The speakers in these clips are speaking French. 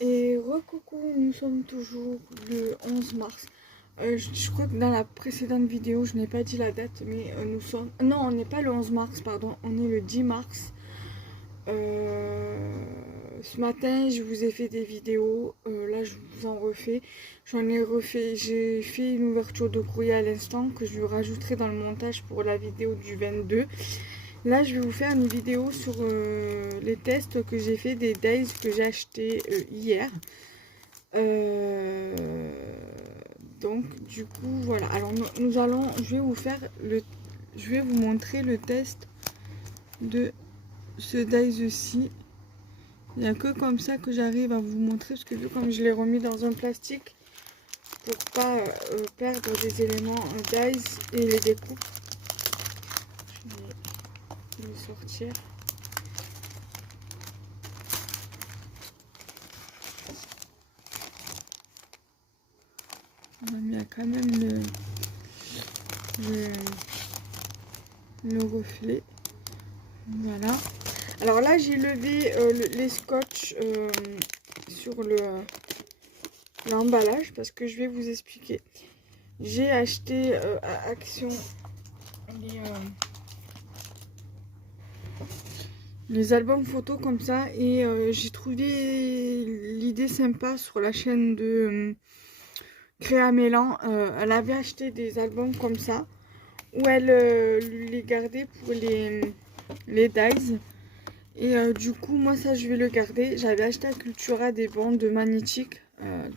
Et recoucou, nous sommes toujours le 11 mars. Je crois que dans la précédente vidéo, je n'ai pas dit la date, mais nous sommes... Non, on n'est pas le 11 mars, pardon, on est le 10 mars. Ce matin, je vous ai fait des vidéos, là je vous en refais. J'ai fait une ouverture de courrier à l'instant que je rajouterai dans le montage pour la vidéo du 22. Là, je vais vous faire une vidéo sur les tests que j'ai fait des dies que j'ai acheté hier. Donc, du coup, voilà. Alors, je vais vous montrer le test de ce dies-ci. Il n'y a que comme ça que j'arrive à vous montrer, parce que vu comme je l'ai remis dans un plastique pour pas perdre des éléments dies et les découpes. Je vais le sortir. Il y a quand même le reflet. Voilà. Alors là, j'ai levé les scotch sur l'emballage parce que je vais vous expliquer. J'ai acheté à Action les albums photos comme ça et j'ai trouvé l'idée sympa sur la chaîne de Créa Mélan. Elle avait acheté des albums comme ça où elle les gardait pour les dies. Et du coup, moi, ça, je vais le garder. J'avais acheté à Cultura des bandes magnétiques,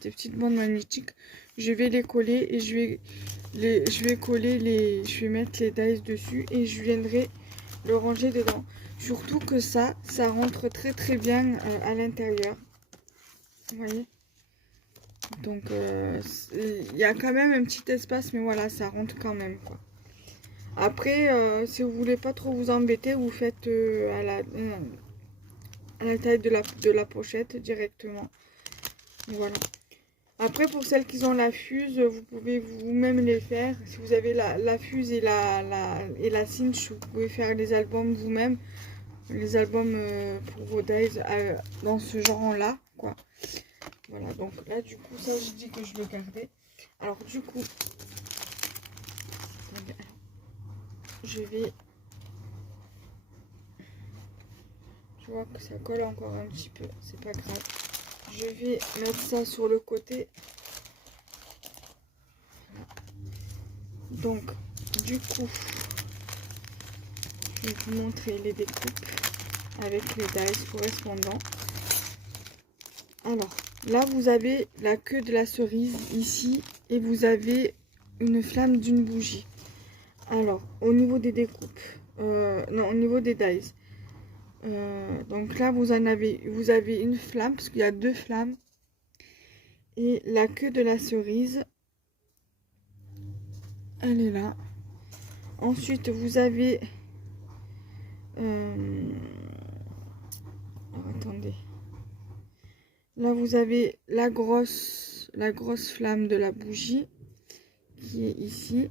des petites bandes magnétiques. Je vais les coller et je vais mettre les dies dessus et je viendrai le ranger dedans. Surtout que ça rentre très très bien à l'intérieur. Vous voyez? Donc, il y a quand même un petit espace, mais voilà, ça rentre quand même, quoi. Après, si vous voulez pas trop vous embêter, vous faites à la taille de la pochette directement. Voilà. Après, pour celles qui ont la fuse, vous pouvez vous-même les faire. Si vous avez la fuse et la cinch, vous pouvez faire les albums vous-même. Les albums pour vos dies dans ce genre-là, quoi. Voilà, donc là, du coup, ça, je dis que je le gardais. Alors, du coup, je vais... Je vois que ça colle encore un petit peu, c'est pas grave. Je vais mettre ça sur le côté. Donc, du coup, je vais vous montrer les découpes avec les dies correspondants. Alors, là, vous avez la queue de la cerise ici et vous avez une flamme d'une bougie. Alors, au niveau des découpes, non, au niveau des dies. Donc là, vous avez une flamme, parce qu'il y a deux flammes. Et la queue de la cerise, elle est là. Ensuite, vous avez... alors, attendez. Là, vous avez la grosse flamme de la bougie qui est ici.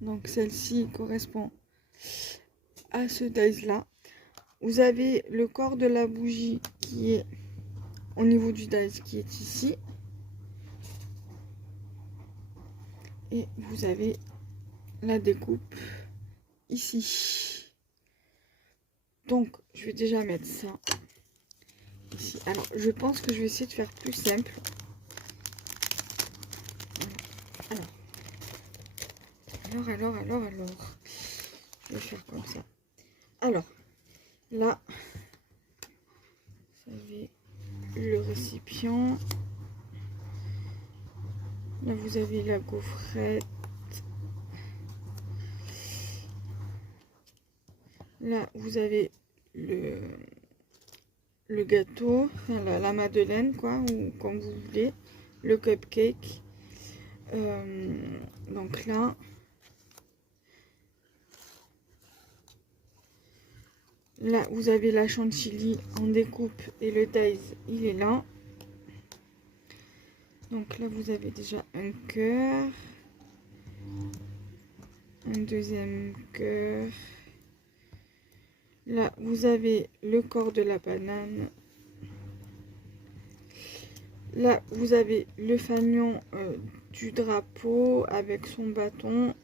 Donc, celle-ci correspond à ce dies-là. Vous avez le corps de la bougie qui est au niveau du dies qui est ici. Et vous avez la découpe ici. Donc, je vais déjà mettre ça ici. Alors, je pense que je vais essayer de faire plus simple. Alors. Je vais faire comme ça. Alors, là, vous avez le récipient. Là, vous avez la gaufrette. Là, vous avez le gâteau, enfin, la madeleine, quoi, ou comme vous voulez. Le cupcake. Donc là, vous avez la chantilly en découpe et le dies, il est là. Donc là, vous avez déjà un cœur, un deuxième cœur, Là, vous avez le corps de la banane. Là, vous avez le fanion du drapeau avec son bâton.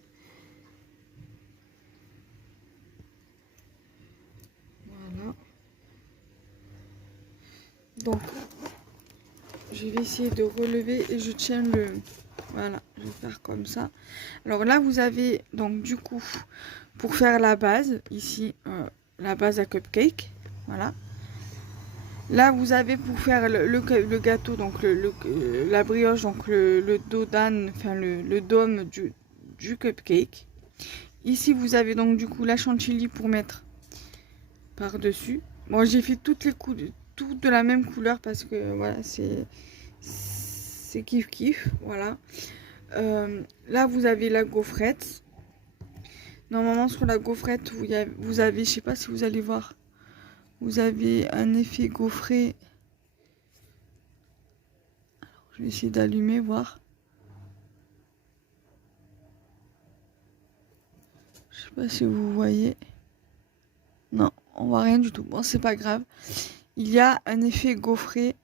Voilà. Donc, je vais essayer de relever et je tiens le... Voilà, je vais faire comme ça. Alors là, vous avez donc du coup, pour faire la base, ici, la base à cupcake. Voilà. Là, vous avez pour faire le gâteau, donc la brioche, donc le dos d'âne, enfin le dôme du cupcake. Ici, vous avez donc du coup la chantilly pour mettre par-dessus. Bon, j'ai fait toutes les couleurs, toutes de la même couleur parce que voilà, c'est kiff kiff. Voilà. Là, vous avez la gaufrette. Normalement, sur la gaufrette, vous avez, je sais pas si vous allez voir, vous avez un effet gaufré. Je vais essayer d'allumer, voir. Je sais pas si vous voyez. Non, on voit rien du tout. Bon, c'est pas grave. Il y a un effet gaufré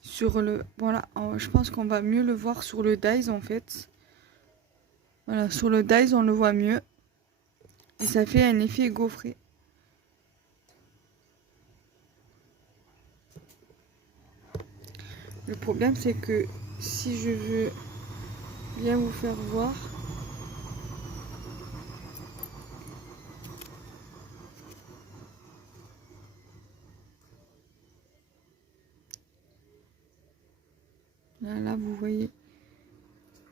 sur le... Voilà, je pense qu'on va mieux le voir sur le dies en fait. Voilà, sur le dies on le voit mieux. Et ça fait un effet gaufré. Le problème c'est que si je veux bien vous faire voir... Là, vous voyez,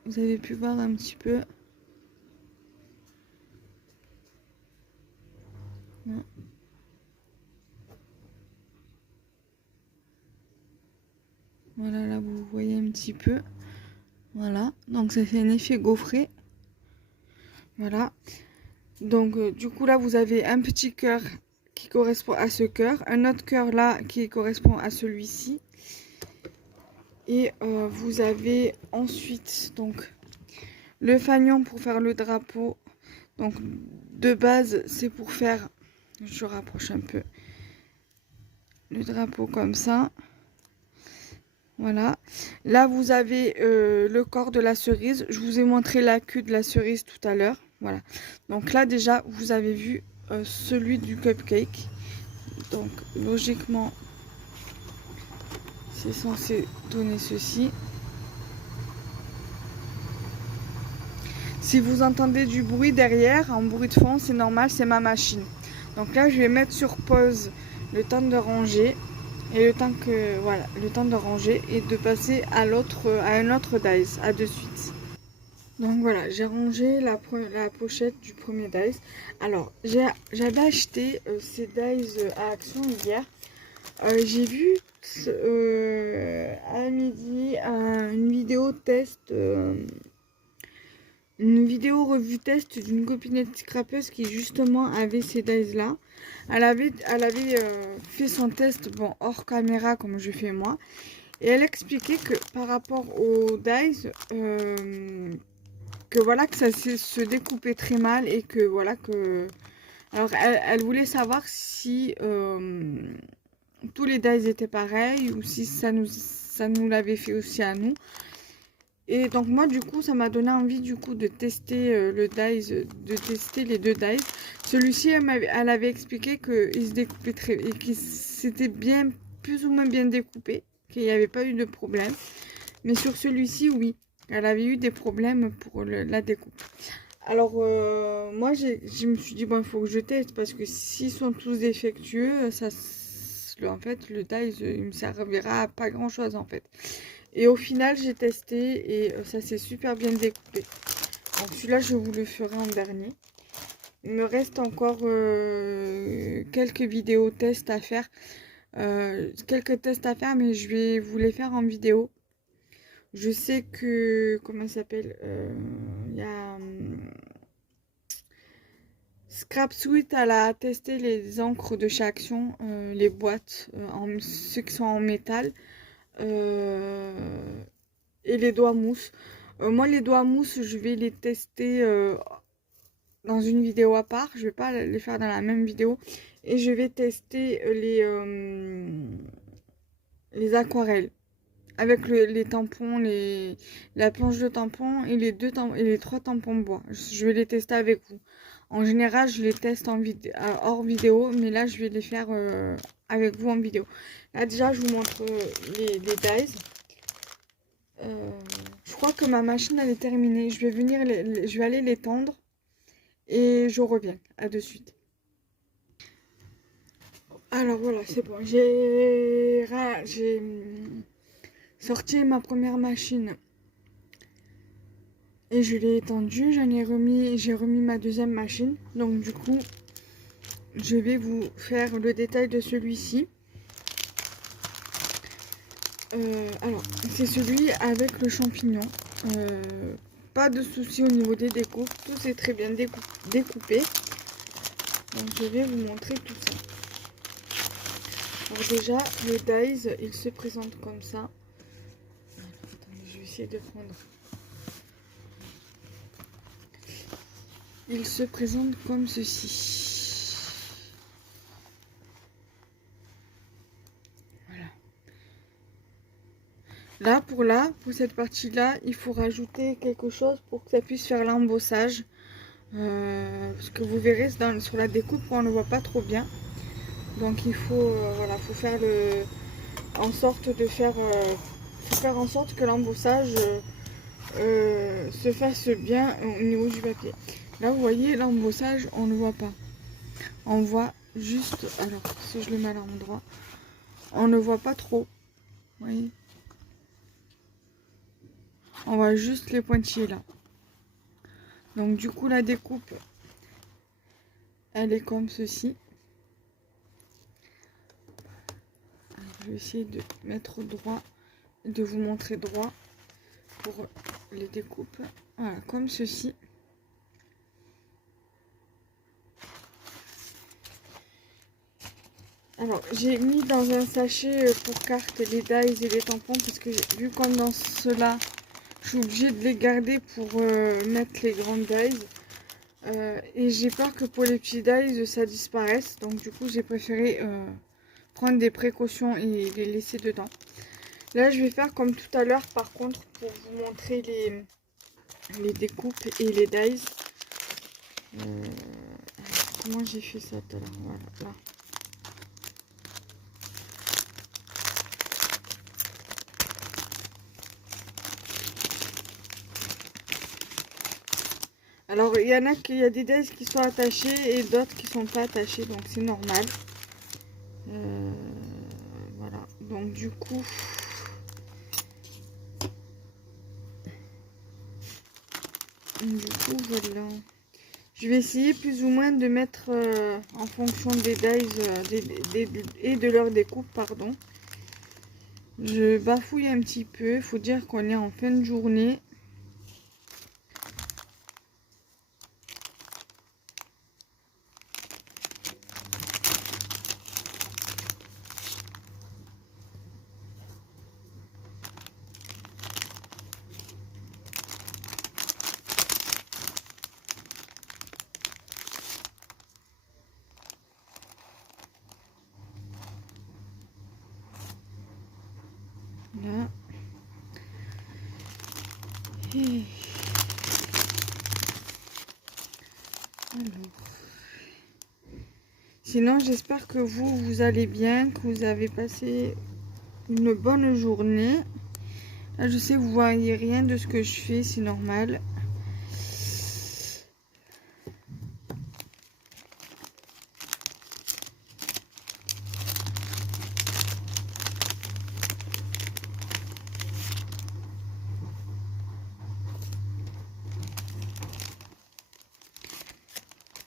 vous avez pu voir un petit peu. Voilà, là, vous voyez un petit peu. Voilà, donc ça fait un effet gaufré. Voilà. Donc, du coup, là, vous avez un petit cœur qui correspond à ce cœur. Un autre cœur là qui correspond à celui-ci. Et vous avez ensuite donc le fanion pour faire le drapeau. Donc de base c'est pour faire, je rapproche un peu, le drapeau comme ça. Voilà. Là vous avez le corps de la cerise. Je vous ai montré la queue de la cerise tout à l'heure. Voilà. Donc là déjà vous avez vu celui du cupcake. Donc logiquement c'est censé donner ceci. Si vous entendez du bruit derrière, un bruit de fond, c'est normal, c'est ma machine. Donc là, je vais mettre sur pause le temps de ranger et le temps que voilà, le temps de ranger et de passer à un autre dice. À de suite. Donc voilà, j'ai rangé la pochette du premier dice. Alors, j'avais acheté ces dice à Action hier. J'ai vu à midi une vidéo test. Une vidéo revue test d'une copinette scrapeuse qui justement avait ces dies là. Elle avait fait son test, bon, hors caméra comme je fais moi. Et elle expliquait que par rapport aux dies, que voilà, que ça se découpait très mal et que voilà que... Alors elle voulait savoir si tous les dies étaient pareils ou si ça nous l'avait fait aussi à nous. Et donc moi du coup ça m'a donné envie du coup de tester le dies, de tester les deux dies. Celui-ci elle avait expliqué qu'il se découpait très et qu'il s'était bien plus ou moins bien découpé, qu'il n'y avait pas eu de problème. Mais sur celui-ci oui, elle avait eu des problèmes pour la découpe. Alors moi je me suis dit bon il faut que je teste parce que s'ils sont tous défectueux, en fait le dies il me servira à pas grand chose en fait. Et au final, j'ai testé et ça s'est super bien découpé. Donc celui-là, je vous le ferai en dernier. Il me reste encore quelques vidéos tests à faire. Quelques tests à faire, mais je vais vous les faire en vidéo. Je sais que... Comment ça s'appelle il y a... Scrap Sweet, elle a testé les encres de chez Action, les boîtes, ceux qui sont en métal. Et les doigts mousse. Moi, les doigts mousse, je vais les tester dans une vidéo à part. Je vais pas les faire dans la même vidéo. Et je vais tester les aquarelles. Avec les tampons, la planche de tampons et les 3 tampons bois. Je vais les tester avec vous. En général, je les teste hors vidéo, mais là, je vais les faire avec vous en vidéo. Là, déjà, je vous montre les dies. Je crois que ma machine, elle est terminée. Je vais aller les tendre et je reviens. À de suite. Alors voilà, c'est bon. J'ai sorti ma première machine et je l'ai étendue. J'ai remis ma deuxième machine. Donc du coup, je vais vous faire le détail de celui-ci. Alors, c'est celui avec le champignon. Pas de souci au niveau des découpes. Tout est très bien découpé. Donc, je vais vous montrer tout ça. Alors déjà, le dies, il se présente comme ça. Alors, attendez, je vais essayer de prendre. Il se présente comme ceci. Pour cette partie-là, il faut rajouter quelque chose pour que ça puisse faire l'embossage. Parce que vous verrez, sur la découpe, on ne voit pas trop bien. Donc il faut, voilà, faut faire en sorte que l'embossage se fasse bien au niveau du papier. Là, vous voyez, l'embossage, on ne voit pas. On voit juste, alors si je le mets à l'endroit, on ne voit pas trop. Vous voyez, on voit juste les pointillés là. Donc du coup, la découpe, elle est comme ceci. Alors, je vais essayer de mettre droit, de vous montrer droit pour les découpes. Voilà, comme ceci. Alors, j'ai mis dans un sachet pour carte les dies et les tampons parce que vu comme dans cela, je suis obligée de les garder pour mettre les grandes dies. Et j'ai peur que pour les petits dies, ça disparaisse. Donc, du coup, j'ai préféré prendre des précautions et les laisser dedans. Là, je vais faire comme tout à l'heure, par contre, pour vous montrer les découpes et les dies. Comment j'ai fait ça tout à l'heure? Voilà, là. Alors, il y a des dies qui sont attachés et d'autres qui sont pas attachés, donc c'est normal. Voilà, donc du coup... voilà. Je vais essayer plus ou moins de mettre en fonction des dies et de leur découpe, pardon. Je bafouille un petit peu, il faut dire qu'on est en fin de journée. Là. Et... alors. Sinon, j'espère que vous allez bien, que vous avez passé une bonne journée. Là, je sais que vous voyez rien de ce que je fais, c'est normal.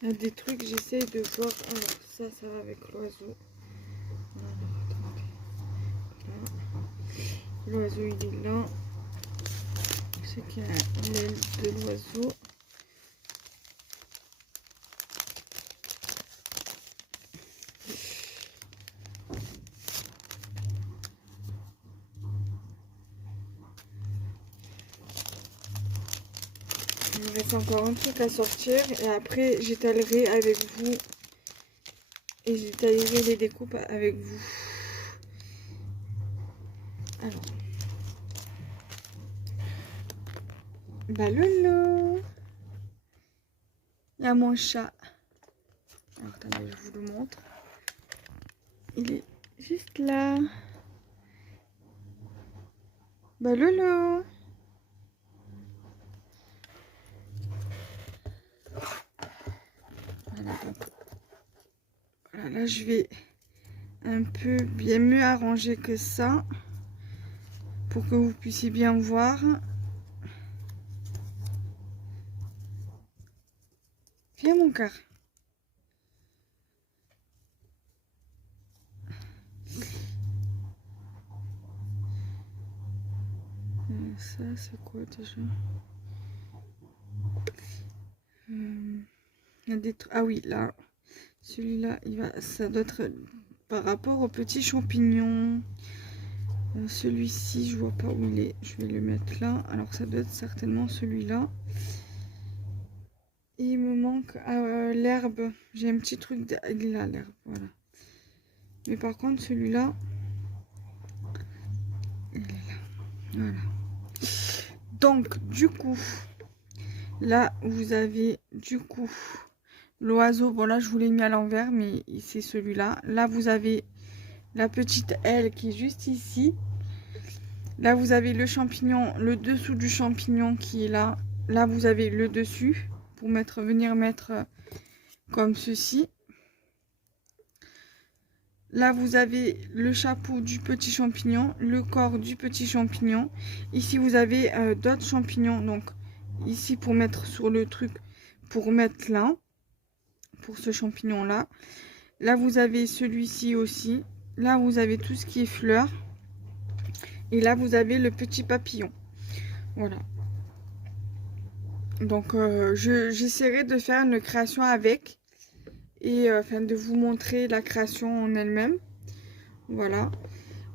Il y a des trucs, j'essaie de voir. Alors, ça va avec l'oiseau. L'oiseau, il est là. C'est qu'il y a l'aile de l'oiseau. me reste encore un truc à sortir et après j'étalerai avec vous et j'étalerai les découpes avec vous. Alors, bah lolo, il y a mon chat. Alors attendez, je vous le montre. Il est juste là. Bah lolo. Voilà, donc, voilà, là je vais un peu bien mieux arranger que ça pour que vous puissiez bien voir. Viens mon cœur. Ça c'est quoi déjà? Il y a des... Ah oui, là, celui-là, ça doit être par rapport aux petits champignons. Celui-ci, je vois pas où il est. Je vais le mettre là. Alors, ça doit être certainement celui-là. Et il me manque l'herbe. J'ai un petit truc. Il est là, l'herbe. Voilà. Mais par contre, celui-là, il est là. Voilà. Donc, du coup, là, vous avez du coup l'oiseau. Bon, là, je vous l'ai mis à l'envers, mais c'est celui-là. Là, vous avez la petite aile qui est juste ici. Là, vous avez le champignon, le dessous du champignon qui est là. Là, vous avez le dessus pour venir mettre comme ceci. Là, vous avez le chapeau du petit champignon, le corps du petit champignon. Ici, vous avez d'autres champignons. Donc, ici, pour mettre sur le truc, pour mettre là, pour ce champignon-là. Là, vous avez celui-ci aussi. Là, vous avez tout ce qui est fleurs. Et là, vous avez le petit papillon. Voilà. Donc, j'essaierai de faire une création avec. Et enfin, de vous montrer la création en elle-même. Voilà.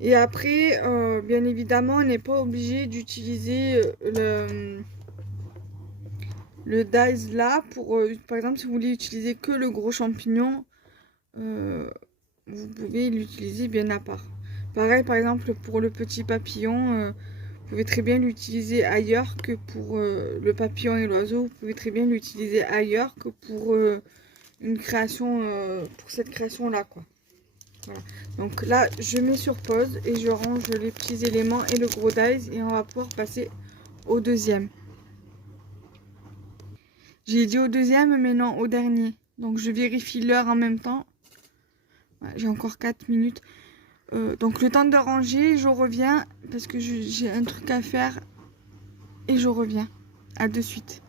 Et après, bien évidemment, on n'est pas obligé d'utiliser le dies là. Par exemple, si vous voulez utiliser que le gros champignon, vous pouvez l'utiliser bien à part. Pareil, par exemple, pour le petit papillon, vous pouvez très bien l'utiliser ailleurs que pour le papillon et l'oiseau. Vous pouvez très bien l'utiliser ailleurs que pour une création, pour cette création-là, quoi. Voilà. Donc là, je mets sur pause et je range les petits éléments et le gros dies et on va pouvoir passer au deuxième. J'ai dit au deuxième, mais non, au dernier. Donc je vérifie l'heure en même temps. Ouais, j'ai encore 4 minutes. Donc le temps de ranger, je reviens parce que j'ai un truc à faire et je reviens. À de suite.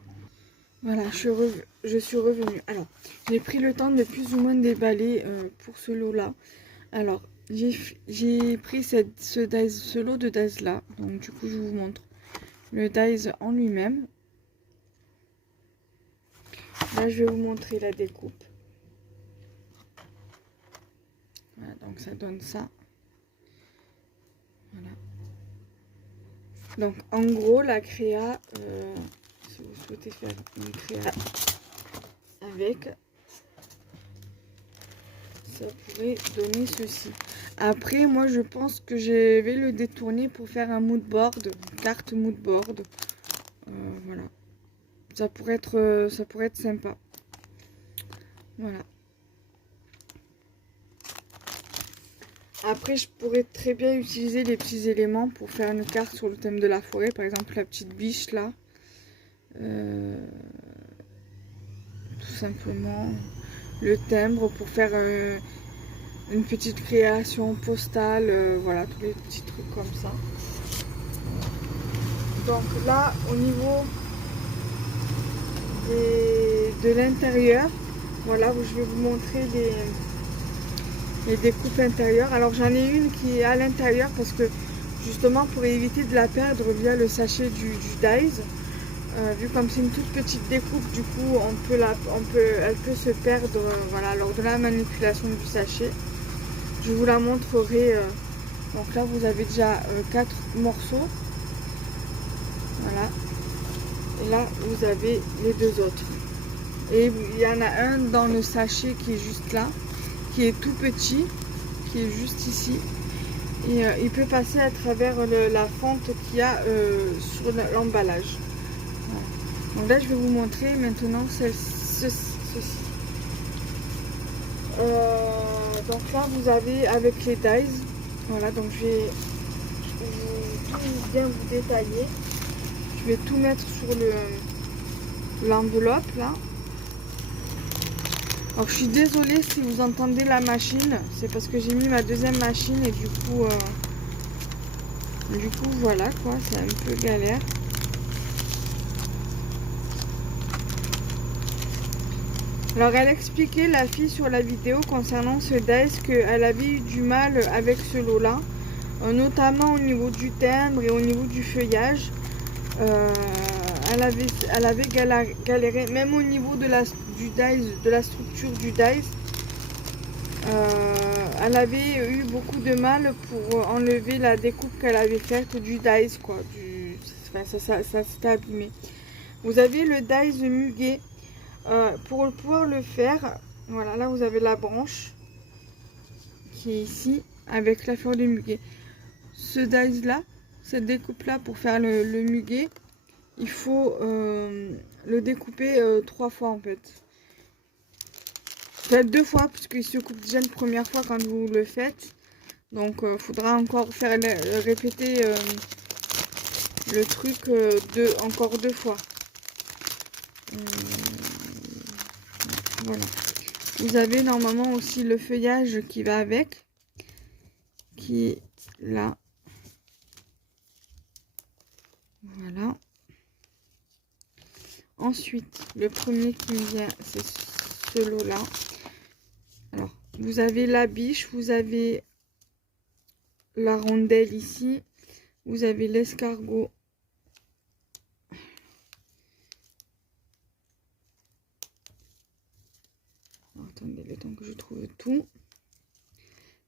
Voilà, je suis revenue. Alors, j'ai pris le temps de plus ou moins déballer pour ce lot-là. Alors, j'ai pris ce lot de dies là. Donc du coup, je vous montre le dies en lui-même. Là, je vais vous montrer la découpe. Voilà, donc ça donne ça. Voilà. Donc en gros la créa, si vous souhaitez faire une créa avec, ça pourrait donner ceci. Après moi je pense que je vais le détourner pour faire un mood board, une carte mood board. Voilà. Ça pourrait être sympa. Voilà. Après, je pourrais très bien utiliser les petits éléments pour faire une carte sur le thème de la forêt. Par exemple, la petite biche là. Tout simplement. Le timbre pour faire une petite création postale. Voilà, tous les petits trucs comme ça. Donc là, au niveau de l'intérieur, voilà, je vais vous montrer les découpes intérieures. Alors j'en ai une qui est à l'intérieur parce que justement pour éviter de la perdre via le sachet du dies, vu comme c'est une toute petite découpe, du coup elle peut se perdre voilà, lors de la manipulation du sachet. Je vous la montrerai. Donc là vous avez déjà 4 morceaux. Voilà. Et là, vous avez les deux autres. Et il y en a un dans le sachet qui est juste là, qui est tout petit, qui est juste ici. Et il peut passer à travers la fente qu'il y a sur l'emballage. Voilà. Donc là, je vais vous montrer maintenant ceci. Donc là, vous avez avec les dies. Voilà, donc je vais tout bien vous détailler. Je vais tout mettre sur l'enveloppe là. Alors je suis désolée si vous entendez la machine, c'est parce que j'ai mis ma deuxième machine et du coup voilà quoi, c'est un peu galère. Alors elle expliquait, la fille sur la vidéo concernant ce dies, qu'elle avait eu du mal avec ce lot là, notamment au niveau du timbre et au niveau du feuillage. Elle avait galéré, même au niveau de du dies, de la structure du dies. Elle avait eu beaucoup de mal pour enlever la découpe qu'elle avait faite du dies, quoi. Enfin, ça s'était abîmé. Vous avez le dies muguet. Pour pouvoir le faire, voilà, là vous avez la branche qui est ici avec la fleur de muguet. Ce dies là, cette découpe là, pour faire le muguet, il faut le découper 3 fois en fait. Peut-être 2 fois, puisqu'il se coupe déjà une première fois quand vous le faites. Donc faudra encore faire répéter le truc encore 2 fois. Voilà. Vous avez normalement aussi le feuillage qui va avec, qui est là. Voilà. Ensuite, le premier qui me vient, c'est ce lot-là. Alors, vous avez la biche, vous avez la rondelle ici, vous avez l'escargot. Attendez le temps que je trouve tout.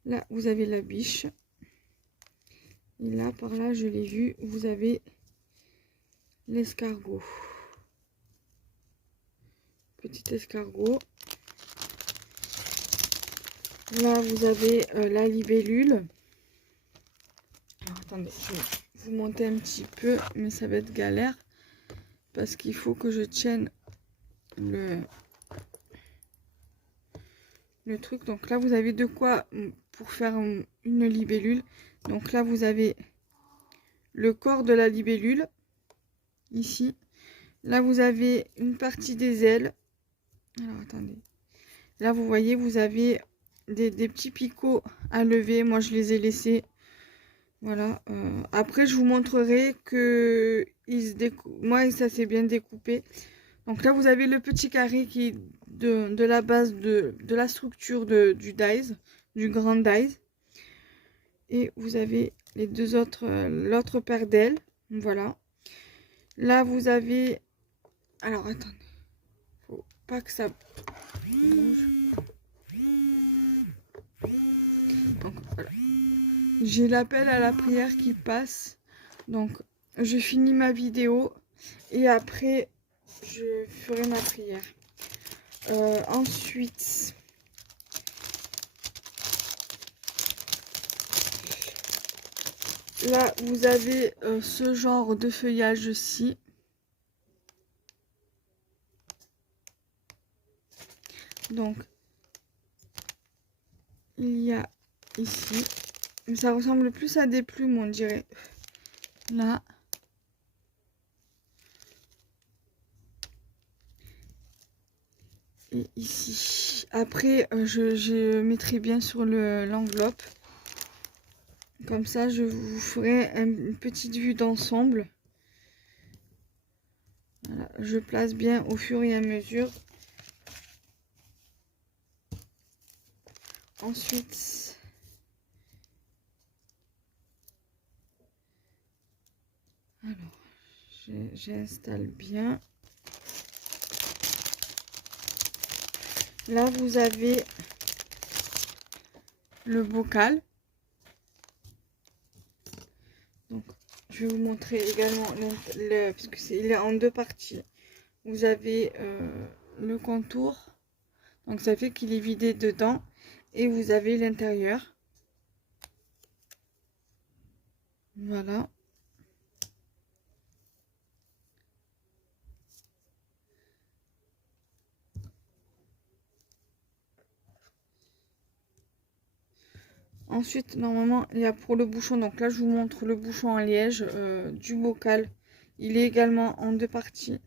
Là, vous avez la biche. Et là, par là, je l'ai vu, vous avez l'escargot. Petit escargot. Là, vous avez la libellule. Alors, attendez, je vais vous monter un petit peu, mais ça va être galère. Parce qu'il faut que je tienne le truc. Donc là, vous avez de quoi pour faire une libellule. Donc là, vous avez le corps de la libellule. Ici. Là, vous avez une partie des ailes. Alors, attendez. Là, vous voyez, vous avez des petits picots à lever. Moi, je les ai laissés. Voilà. Après, je vous montrerai que moi, ça s'est bien découpé. Donc là, vous avez le petit carré qui est de la base de la structure du dies, du grand dies. Et vous avez les deux autres, l'autre paire d'ailes. Voilà. Là, vous avez... Alors, attendez. Faut pas que ça bouge. Donc, voilà. J'ai l'appel à la prière qui passe. Donc, je finis ma vidéo. Et après, je ferai ma prière. Ensuite... Là, vous avez ce genre de feuillage-ci. Donc, il y a ici. Ça ressemble plus à des plumes, on dirait. Là. Et ici. Après, je mettrai bien sur l'enveloppe. Comme ça, je vous ferai une petite vue d'ensemble. Voilà, je place bien au fur et à mesure. Ensuite, alors, j'installe bien. Là, vous avez le bocal. Donc, Je vais vous montrer également, parce que il est en deux parties. Vous avez le contour, donc ça fait qu'il est vidé dedans, et vous avez l'intérieur. Voilà. Ensuite, normalement, il y a pour le bouchon, donc là je vous montre le bouchon en liège du bocal. Il est également en deux parties.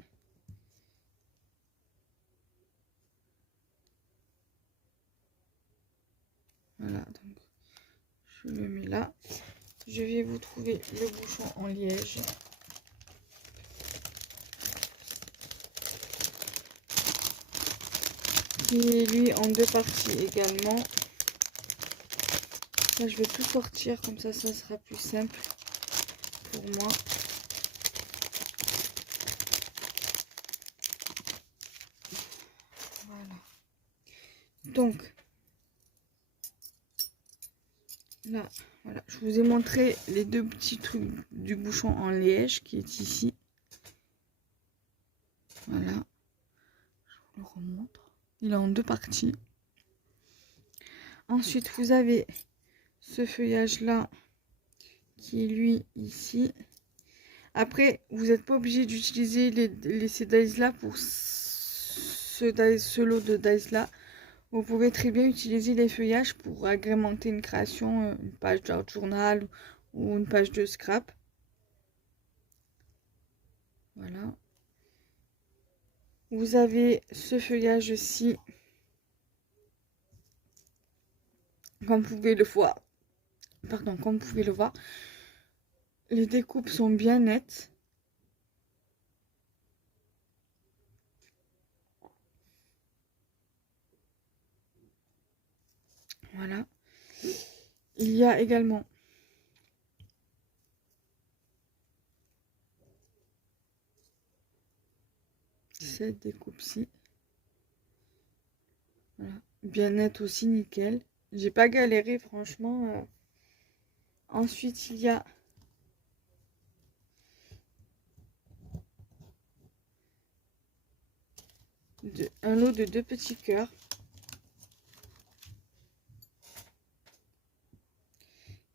Voilà, donc je le mets là. Je vais vous trouver le bouchon en liège. Qui est lui en deux parties également. Là, je vais tout sortir, comme ça sera plus simple pour moi. Voilà. Donc, là, voilà, je vous ai montré les deux petits trucs du bouchon en liège qui est ici. Voilà. Je vous le remontre. Il est en deux parties. Ensuite, vous avez ce feuillage-là qui est lui ici. Après, vous n'êtes pas obligé d'utiliser ces dies-là pour ce lot de dies-là. Vous pouvez très bien utiliser les feuillages pour agrémenter une création, une page d'art journal ou une page de scrap. Voilà. Vous avez ce feuillage-ci. Comme vous pouvez le voir. Pardon, comme vous pouvez le voir. Les découpes sont bien nettes. Voilà. Il y a également cette découpe-ci. Voilà. Bien nette aussi, nickel. J'ai pas galéré, franchement. Ensuite, il y a un lot de deux petits cœurs.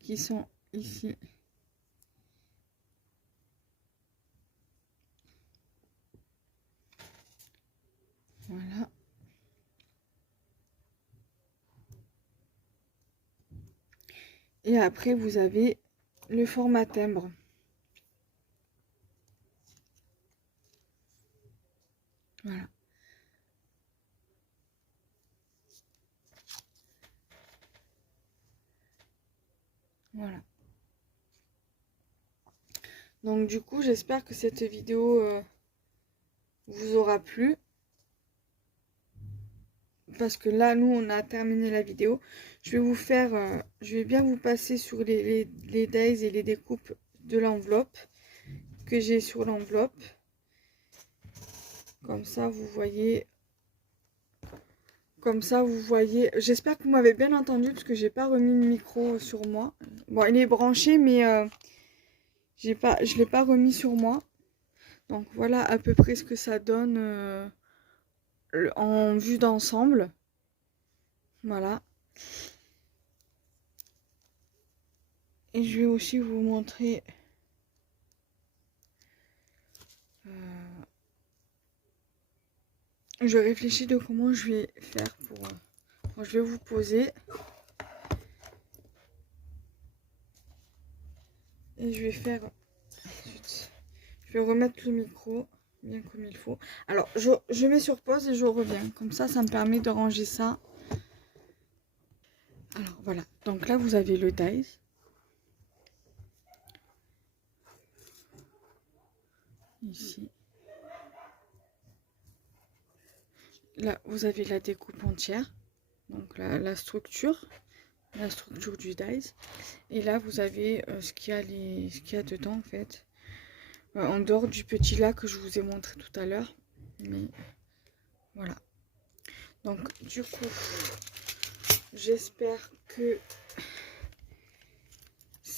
Qui sont ici. Voilà. Et après, vous avez le format timbre. Voilà. Voilà. Donc du coup, j'espère que cette vidéo vous aura plu. Parce que là, nous, on a terminé la vidéo. Je vais vous faire, je vais bien vous passer sur les dies et les découpes de l'enveloppe que j'ai sur l'enveloppe. Comme ça, vous voyez. Comme ça, vous voyez. J'espère que vous m'avez bien entendu parce que j'ai pas remis le micro sur moi. Bon, il est branché, mais je l'ai pas remis sur moi. Donc voilà à peu près ce que ça donne en vue d'ensemble. Voilà. Et je vais aussi vous montrer je réfléchis de comment je vais faire pour je vais vous poser et je vais faire je vais remettre le micro bien comme il faut. Alors je mets sur pause et je reviens, comme ça me permet de ranger ça. Alors voilà, donc là vous avez le dies. Ici. Là vous avez la découpe entière, donc la structure du dies. Et là vous avez ce qu'il y a dedans en fait. En dehors du petit là que je vous ai montré tout à l'heure. Mais voilà. Donc du coup, j'espère que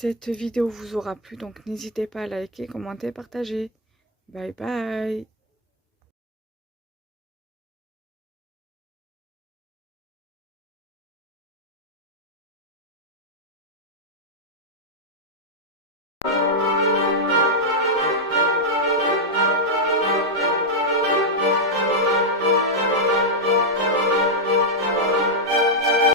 cette vidéo vous aura plu. Donc n'hésitez pas à liker, commenter, partager. Bye bye.